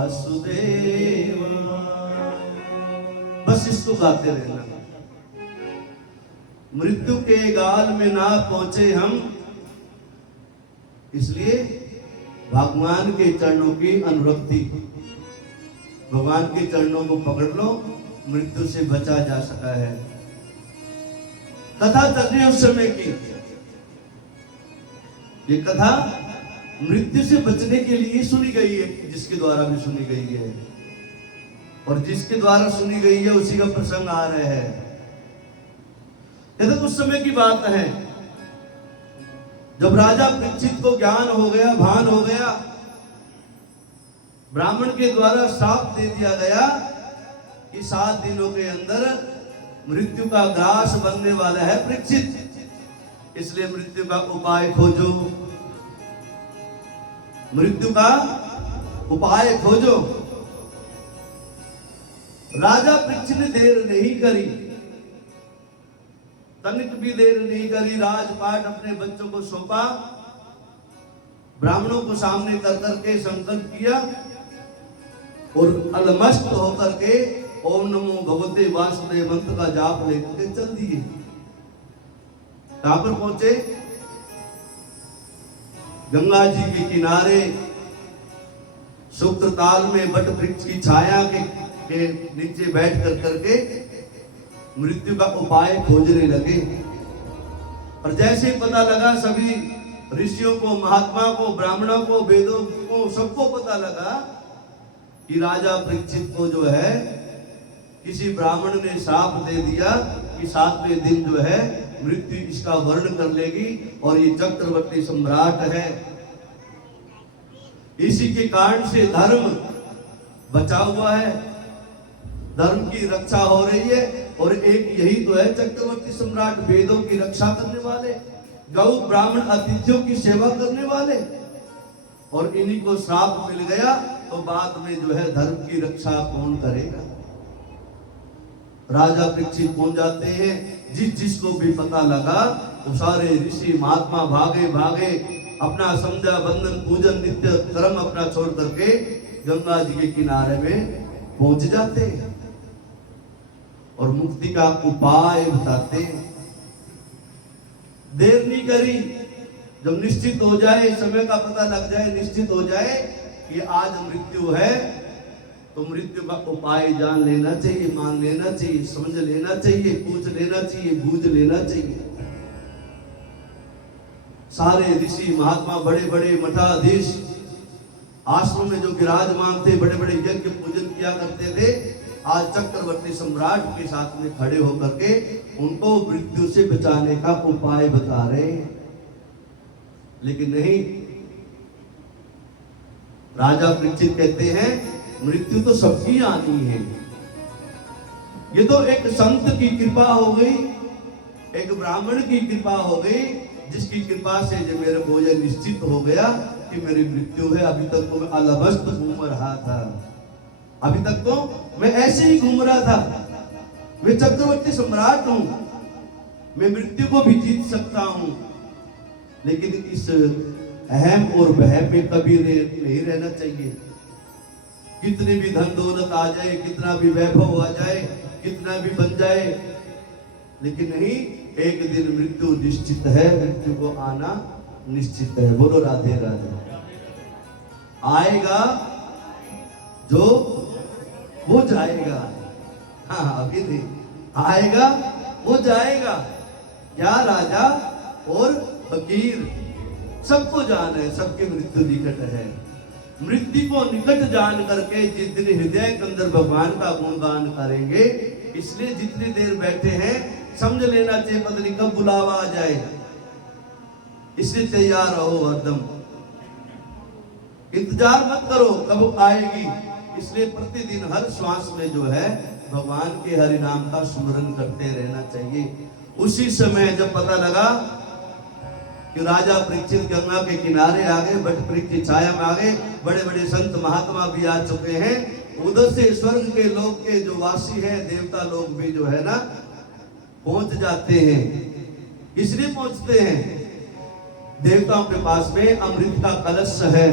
वासुदेव। बस इसको गाते रहना। मृत्यु के गाल में ना पहुंचे हम, इसलिए भगवान के चरणों की अनुरक्ति, भगवान के चरणों को पकड़ लो, मृत्यु से बचा जा सका है। कथा चल रही है उस समय की। ये कथा मृत्यु से बचने के लिए सुनी गई है, जिसके द्वारा भी सुनी गई है, और जिसके द्वारा सुनी गई है उसी का प्रसंग आ रहा है। यह तो उस समय की बात है जब राजा परीक्षित को ज्ञान हो गया, भान हो गया, ब्राह्मण के द्वारा श्राप दे दिया गया कि 7 दिनों के अंदर मृत्यु का ग्रास बनने वाला है परीक्षित, इसलिए मृत्यु का उपाय खोजो, मृत्यु का उपाय खोजो। राजा परीक्षित ने देर नहीं करी, तनिक भी देर नहीं करी, राजपाट अपने बच्चों को सौंपा, ब्राह्मणों को सामने कर करके संकल्प किया और अलमस्त होकर के ओम नमो भगवते वासुदेव मंत्र का जाप लेकर के चल दिए। कहां पर पहुंचे? गंगा जी के किनारे सूत्र ताल में बट वृक्ष की छाया के नीचे बैठ कर करके मृत्यु का उपाय खोजने लगे। और जैसे पता लगा, सभी ऋषियों को, महात्मा को, ब्राह्मणों को, वेदों को, सबको पता लगा कि राजा परीक्षित को जो है किसी ब्राह्मण ने श्राप दे दिया कि 7वें दिन जो है मृत्यु इसका वर्ण कर लेगी और ये चक्रवर्ती सम्राट है। इसी के कारण से धर्म बचा हुआ है, धर्म की रक्षा हो रही है, और एक यही तो है चक्रवर्ती सम्राट, वेदों की रक्षा करने वाले, गौ ब्राह्मण अतिथियों की सेवा करने वाले। और इन्हीं को श्राप मिल गया तो बाद में जो है धर्म की रक्षा कौन करेगा? राजा परीक्षित पहुंच जाते हैं। जिसको भी पता लगा वो सारे ऋषि महात्मा भागे भागे अपना संध्या बंदन पूजन नित्य कर्म अपना छोड़ करके गंगा जी के किनारे में पहुंच जाते हैं और मुक्ति का उपाय बताते हैं। देर नहीं करी, जब निश्चित हो जाए, समय का पता लग जाए, निश्चित हो जाए कि आज मृत्यु है, तो मृत्यु का उपाय जान लेना चाहिए, मान लेना चाहिए, समझ लेना चाहिए, पूछ लेना चाहिए, बूझ लेना चाहिए। सारे ऋषि महात्मा, बड़े बड़े मठाधीश आश्रम में जो विराजमान थे, बड़े बड़े यज्ञ पूजन किया करते थे, आज चक्रवर्ती सम्राट के साथ में खड़े होकर के उनको मृत्यु से बचाने का उपाय बता रहे हैं। लेकिन नहीं, राजा परीक्षित कहते हैं मृत्यु तो सबकी आनी है। ये तो एक संत की कृपा हो गई, एक ब्राह्मण की कृपा हो गई, जिसकी कृपा से जब मेरे को यह निश्चित हो गया कि मेरी मृत्यु है। अभी तक तो मैं अलमस्त घूम रहा था, अभी तक तो मैं ऐसे ही घूम रहा था। मैं चक्रवर्ती सम्राट हूं, मैं मृत्यु को भी जीत सकता हूं, लेकिन इस अहम और वहम में कभी नहीं रहना चाहिए। कितनी भी धन दौलत आ जाए, कितना भी वैभव आ जाए, कितना भी बन जाए, लेकिन नहीं, एक दिन मृत्यु निश्चित है, मृत्यु को आना निश्चित है। बोलो राधे राधे। आएगा जो वो जाएगा। हाँ, अभी नहीं आएगा, वो जाएगा। क्या राजा और फकीर, सबको जान है, सबकी मृत्यु निकट है। मृत्यु को निकट जान करके जिस दिन हृदय के अंदर भगवान का गुणगान करेंगे, इसलिए जितनी देर बैठे हैं समझ लेना चाहिए पता नहीं कब बुलावा आ जाए, इसलिए तैयार रहो, हरदम इंतजार मत करो कब आएगी। इसलिए प्रतिदिन हर श्वास में जो है भगवान के हरि नाम का स्मरण करते रहना चाहिए। उसी समय जब पता लगा कि राजा परीक्षित गंगा के किनारे आ गए, बट वृक्ष की छाया में आ गए, बड़े बड़े संत महात्मा भी आ चुके हैं, उधर से स्वर्ग के लोग के जो वासी हैं, देवता लोग भी जो है ना पहुंच जाते हैं। इसलिए पहुंचते हैं, देवताओं के पास में अमृत का कलश है,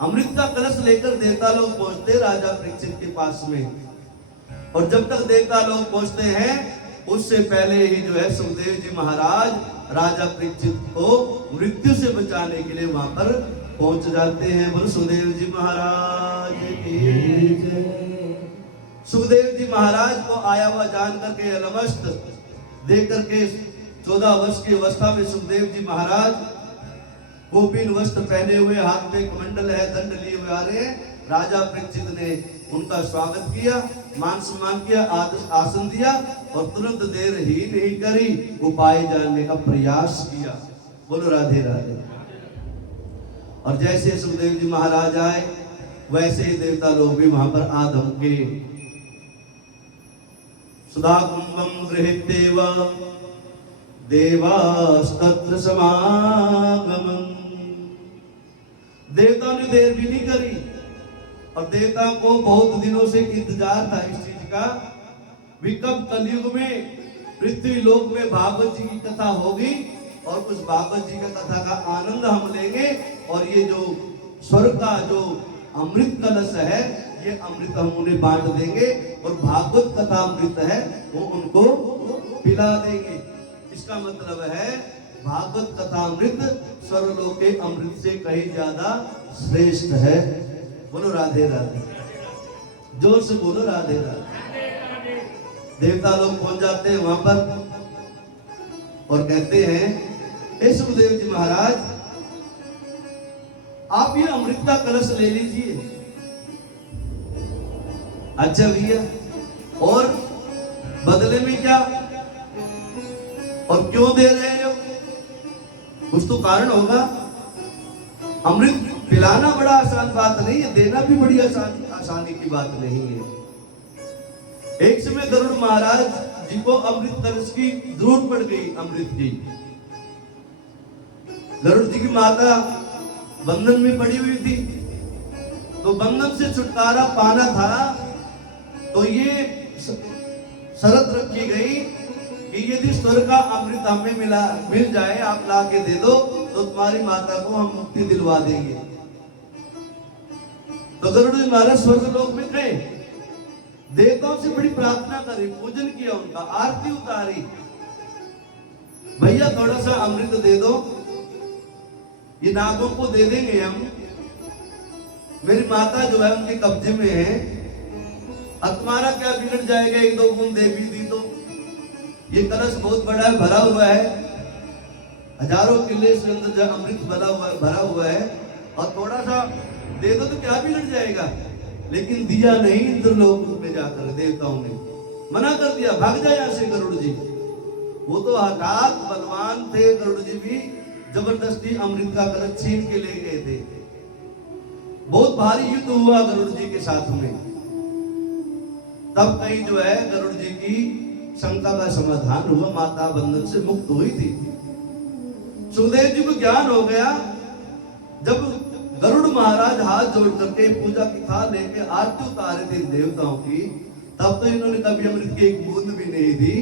अमृत का कलश लेकर देवता लोग पहुंचते राजा परीक्षित के पास में, और जब तक देवता लोग पहुंचते हैं उससे पहले ही जो है सुखदेव जी महाराज राजा परीक्षित को मृत्यु से बचाने के लिए वहां पर पहुंच जाते हैं। बोलो सुखदेव जी महाराज की जय। सुखदेव जी महाराज को आया हुआ जान करके अलमस्त देख करके 14 वर्ष की अवस्था में सुखदेव जी महाराज गोपीन वस्त्र पहने हुए, हाथ में कमंडल है, दंड लिए हुए आ रहे हैं। राजा परीक्षित ने उनका स्वागत किया, मान सम्मान किया, आसन दिया और तुरंत देर ही नहीं करी, उपाय जानने का प्रयास किया। बोलो राधे राधे। और जैसे सुखदेव जी महाराज आए वैसे ही देवता लोग भी वहां पर आ धमके। सुधा कुंभम गृहीत्येव देवास्तत्र समागमम्। देवताओं ने देर भी नहीं करी, और देवताओं को बहुत दिनों से इंतजार था इस चीज का भी कब कलयुग में पृथ्वी लोक में भागवत जी की कथा होगी और उस भागवत जी का कथा का आनंद हम लेंगे, और ये जो स्वर्ग का जो अमृत कलश है ये अमृत हम उन्हें बांट देंगे, और भागवत कथा अमृत है वो उनको पिला देंगे। इसका मतलब है भागवत कथा अमृत स्वर्गलोक के अमृत से कहीं ज्यादा श्रेष्ठ है। बोलो राधे राधे, जोर से बोलो राधे राधे। देवता लोग पहुंच जाते हैं वहां पर और कहते हैं हे सुखदेव जी महाराज, आप ये अमृत का कलश ले लीजिए। अच्छा भैया, और बदले में क्या और क्यों दे रहे हो? कुछ तो कारण होगा। अमृत पिलाना बड़ा आसान बात नहीं है, देना भी बड़ी आसानी की बात नहीं है। एक समय गरुड़ महाराज जी को अमृत कलश की जरूरत पड़ गई, अमृत की। गरुड़ जी की माता बंधन में पड़ी हुई थी, तो बंधन से छुटकारा पाना था, तो ये शर्त रखी गई कि यदि स्वर्ग का अमृत हमें मिल जाए, आप ला के दे दो तो तुम्हारी माता को हम मुक्ति दिलवा देंगे। तो गरुड़ जी महाराज स्वर्ग लोक में गए, देवताओं से बड़ी प्रार्थना करी, पूजन किया, उनका आरती उतारी, भैया थोड़ा सा अमृत दे दो, ये नागों को दे देंगे हम, मेरी माता जो है उनके कब्जे में है, अब तुम्हारा क्या बिगड़ जाएगा, एक दो बूंद दे भी दी तो। ये कलश बहुत बड़ा है, भरा हुआ है, हजारों किले से अंदर जो अमृत भरा हुआ है, और थोड़ा सा दे दो तो क्या बिगड़ जाएगा। लेकिन दिया नहीं, इंद्रलोक में जाकर देवताओं ने मना कर दिया, भाग जाए यहाँ से गरुड़ जी। वो तो हठात बलवान थे, गरुड़ जी भी जबरदस्ती अमृत का कलश छीन के ले गए थे। बहुत भारी युद्ध हुआ गरुड़ जी के साथ में, तब कहीं जो है गरुड़ जी की शंका का समाधान हुआ, माता बंधन से मुक्त हुई थी। सुखदेव जी को ज्ञान हो गया, जब गरुड़ महाराज हाथ जोड़ करके पूजा की थाल लेके आरती उतारे थे देवताओं की, तब तो इन्होंने कभी अमृत की एक बूंद भी नहीं दी,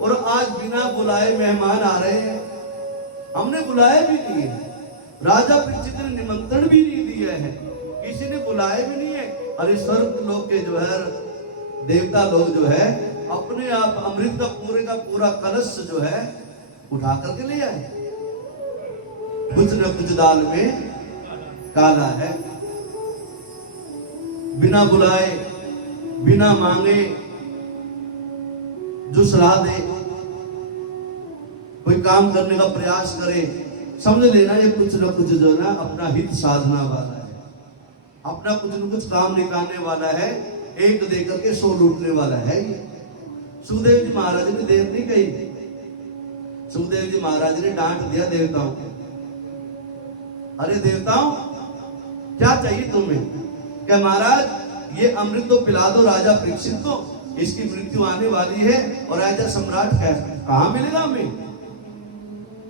और आज बिना बुलाए मेहमान आ रहे हैं, हमने बुलाया भी नहीं है, राजा परीक्षित ने निमंत्रण भी नहीं दिया है, किसी ने बुलाया भी नहीं है। अरे स्वर्ग लोग के जो है देवता लोग जो है अपने आप अमृत का पूरा कलश जो है उठा करके ले आए। कुछ न कुछ दाल में काला है, बिना बुलाए बिना मांगे जो सलाह दे, कोई काम करने का प्रयास करे, समझ लेना ये कुछ न कुछ जो है ना अपना हित साधना वाला है, अपना कुछ न कुछ काम निकालने वाला है, एक दे करके 100 लूटने वाला है ये। सुखदेव जी महाराज ने देर नहीं कही, सुखदेव जी महाराज ने डांट दिया देवताओं को, अरे देवताओं क्या चाहिए तुम्हें? क्या महाराज ये अमृत तो पिला दो राजा परीक्षित को, इसकी मृत्यु आने वाली है और राजा सम्राट कहाँ मिलेगा हमें,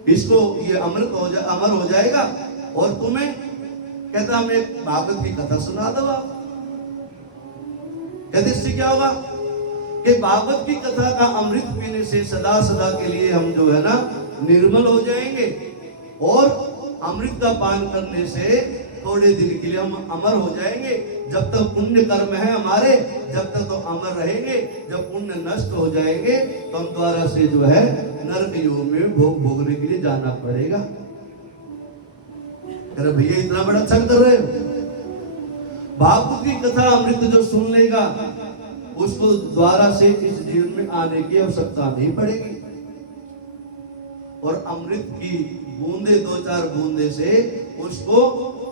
इसको ये अमर हो जाएगा, और तुम्हें कहता हमें भागवत की कथा सुना दो आप। कहते इससे क्या होगा कि भागवत की कथा का अमृत पीने से सदा सदा के लिए हम जो है ना निर्मल हो जाएंगे, और अमृत का पान करने से थोड़े दिन के लिए हम अमर हो जाएंगे। जब तक पुण्य कर्म है हमारे, जब तक तो अमर रहेंगे। जब पुण्य नष्ट हो जाएंगे तो हम द्वारा से जो है नरक योग में भोग भोगने के लिए जाना पड़ेगा। अरे भैया इतना बड़ा अच्छा कर रहे हो। भागवत की कथा अमृत जो सुन लेगा उसको द्वारा से इस जीवन में आने की आवश्यकता नहीं पड़ेगी। और अमृत की बूंदे, 2-4 बूंदे से उसको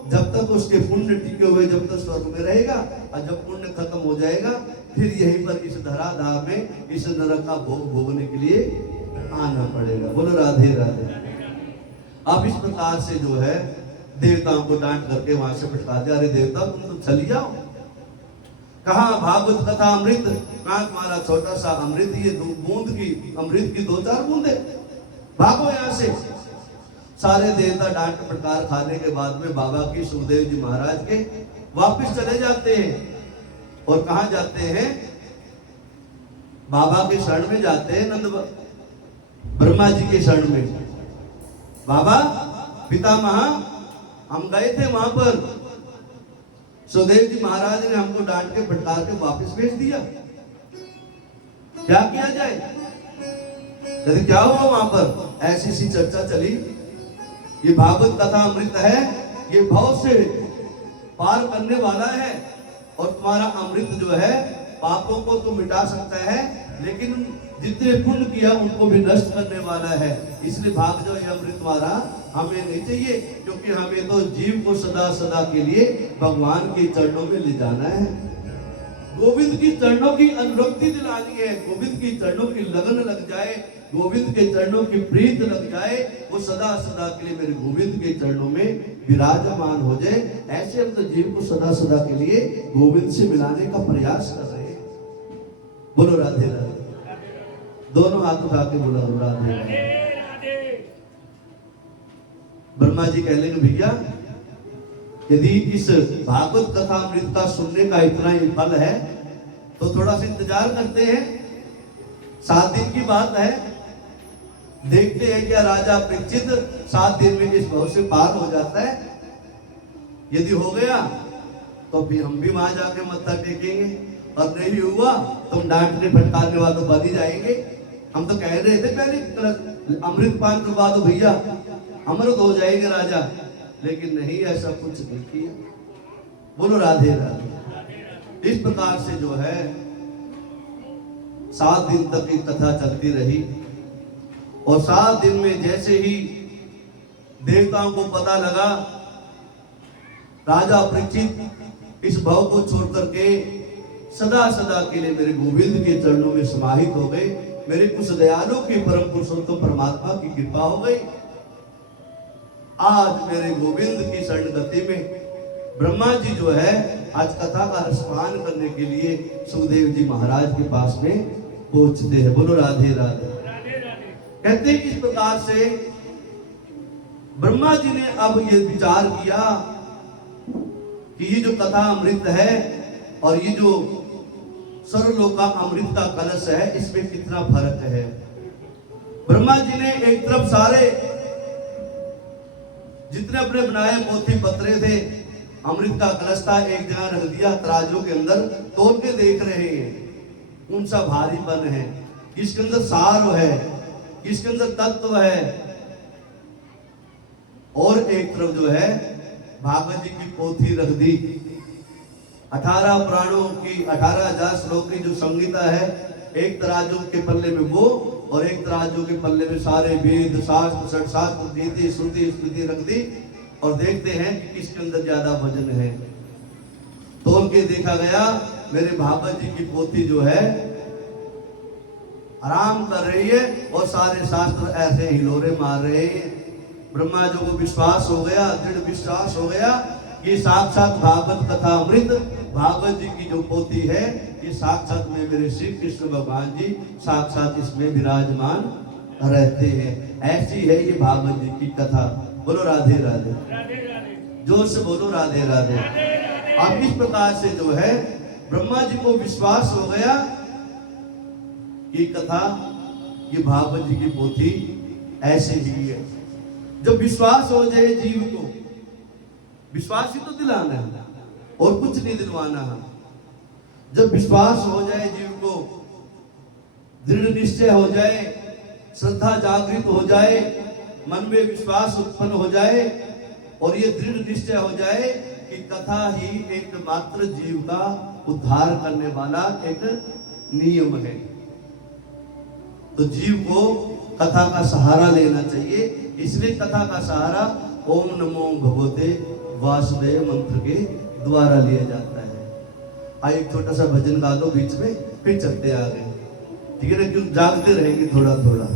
जब तक उसके पुण्य टिके हुए, जब तक स्वर्ग में रहेगा, और जब पुण्य खत्म हो जाएगा फिर यहीं पर इस धराधाम में इस नरक का भोग भोगने के लिए आना पड़ेगा। बोलो राधे राधे। अब इस प्रकार से जो है देवताओं को डांट करके वहां से भटका दिया। अरे देवता तुम तो चली जाओ। कहा भागवत कथा अमृत, कहा तुम्हारा छोटा सा अमृत, ये 2 बूंद की अमृत की 2-4 बूंदे, भागो यहाँ से। सारे देवता डांट फटकार खाने के बाद में बाबा की सुखदेव जी महाराज के वापस चले जाते हैं। और कहा जाते हैं? बाबा के शरण में जाते हैं, नंद ब्रह्मा जी के शरण में। बाबा पितामह हम गए थे वहां पर, सुखदेव जी महाराज ने हमको डांट के फटकार के वापस भेज दिया, क्या किया जाए? यदि क्या हुआ वहां पर? ऐसी सी चर्चा चली। ये भागवत कथा अमृत है, ये भव से पार करने वाला है। और तुम्हारा अमृत जो है पापों को तो मिटा सकता है, लेकिन जितने पुण्य किया उनको भी नष्ट करने वाला है। इसलिए भाग जाओ, ये अमृत तुम्हारा हमें नहीं चाहिए, क्योंकि हमें तो जीव को सदा सदा के लिए भगवान के चरणों में ले जाना है। गोविंद की चरणों की अनुरक्ति दिलानी है, गोविंद की चरणों की लगन लग जाए, गोविंद के चरणों की प्रीत लग जाए, वो सदा सदा के लिए मेरे गोविंद के चरणों में विराजमान हो जाए। ऐसे हम तो जीव को सदा सदा के लिए गोविंद से मिलाने का प्रयास कर रहे हैं। बोलो राधे राधे। दोनों हाथ उठा के बोला राधे राधे। ब्रह्मा जी कह लेंगे भैया यदि इस भागवत कथा अमृत का सुनने का इतना ही फल है तो थोड़ा सा इंतजार करते हैं। 7 दिन की बात है, देखते हैं क्या राजा परीक्षित 7 दिन में इस भव से पार हो जाता है। यदि हो गया तो फिर हम भी वहां जाके मत्था टेकेंगे, और नहीं हुआ तो हम डांटने फटकारने वालों बन ही जाएंगे। हम तो कह रहे थे पहले अमृत पान करवा दो भैया, अमृत हो जाएंगे राजा, लेकिन नहीं, ऐसा कुछ नहीं किया। बोलो राधे राधे। इस प्रकार से जो है 7 दिन तक की कथा चलती रही। और 7 दिन में जैसे ही देवताओं को पता लगा राजा परीक्षित इस भव को छोड़ करके सदा सदा के लिए मेरे गोविंद के चरणों में समाहित हो गए, मेरे कुछ दयालु की परम पुरुषोत्तम परमात्मा की कृपा हो गई। आज मेरे गोविंद की शरण गति में ब्रह्मा जी जो है आज कथा का रसपान करने के लिए सुखदेव जी महाराज के पास में पहुंचते हैं। बोलो राधे राधे। कहते हैं इस प्रकार से ब्रह्मा जी ने अब ये विचार किया कि ये जो कथा अमृत है और ये जो सर्वलोक का अमृत का कलश है, इसमें कितना फर्क है। ब्रह्मा जी ने एक तरफ सारे जितने अपने बनाए पोथी पत्रे थे, अमृत का कलश था, एक जगह रख दिया, तराजू के अंदर तोल के देख रहे हैं कौन सा भारीपन है, किसके अंदर सार है, किसके अंदर तत्व है। और एक तरफ जो है भागवत जी की पोथी रख दी, 18 पुराणों की 18,000 श्लोक की जो संहिता है, एक तराजू के पल्ले में वो और एक तराजू के पल्ले में सारे वेद शास्त्र षटशास्त्र नीति श्रुति स्मृति रख दी। और देखते हैं कि किसके अंदर ज्यादा वजन है। तोल के देखा गया, मेरे भागवत जी की पोथी जो है आराम कर रही है और सारे शास्त्र ऐसे हिलोरे मार रहे हैं। ब्रह्मा जी को विश्वास हो गया, दृढ़ विश्वास हो गया कि साक्षात भागवत कथा अमृत भागवत जी की जो पोथी है, ये साक्षात में मेरे श्री कृष्ण भगवान जी साक्षात इसमें विराजमान रहते हैं। ऐसी है ये भागवत जी की कथा। बोलो राधे राधे। जोर से बोलो राधे राधे। अब इस प्रकार से जो है ब्रह्मा जी को विश्वास हो गया कि कथा ये भागवत जी की पोथी ऐसे ही है। जब विश्वास हो जाए जीव को विश्वास ही तो दिलाना है और कुछ नहीं दिलवाना है। जब विश्वास हो जाए जीव को, दृढ़ निश्चय हो जाए, श्रद्धा जागृत हो जाए, मन में विश्वास उत्पन्न हो जाए और ये दृढ़ निश्चय हो जाए कि कथा ही एकमात्र जीव का उद्धार करने वाला एक नियम है, तो जीव को कथा का सहारा लेना चाहिए। इसलिए कथा का सहारा ओम नमो भगवते वासुदेव मंत्र के द्वारा लिया जाता है। आइए एक छोटा सा भजन गा दो बीच में, फिर चलते आगे, ठीक है ना, क्यों जागते रहेंगे थोड़ा थोड़ा।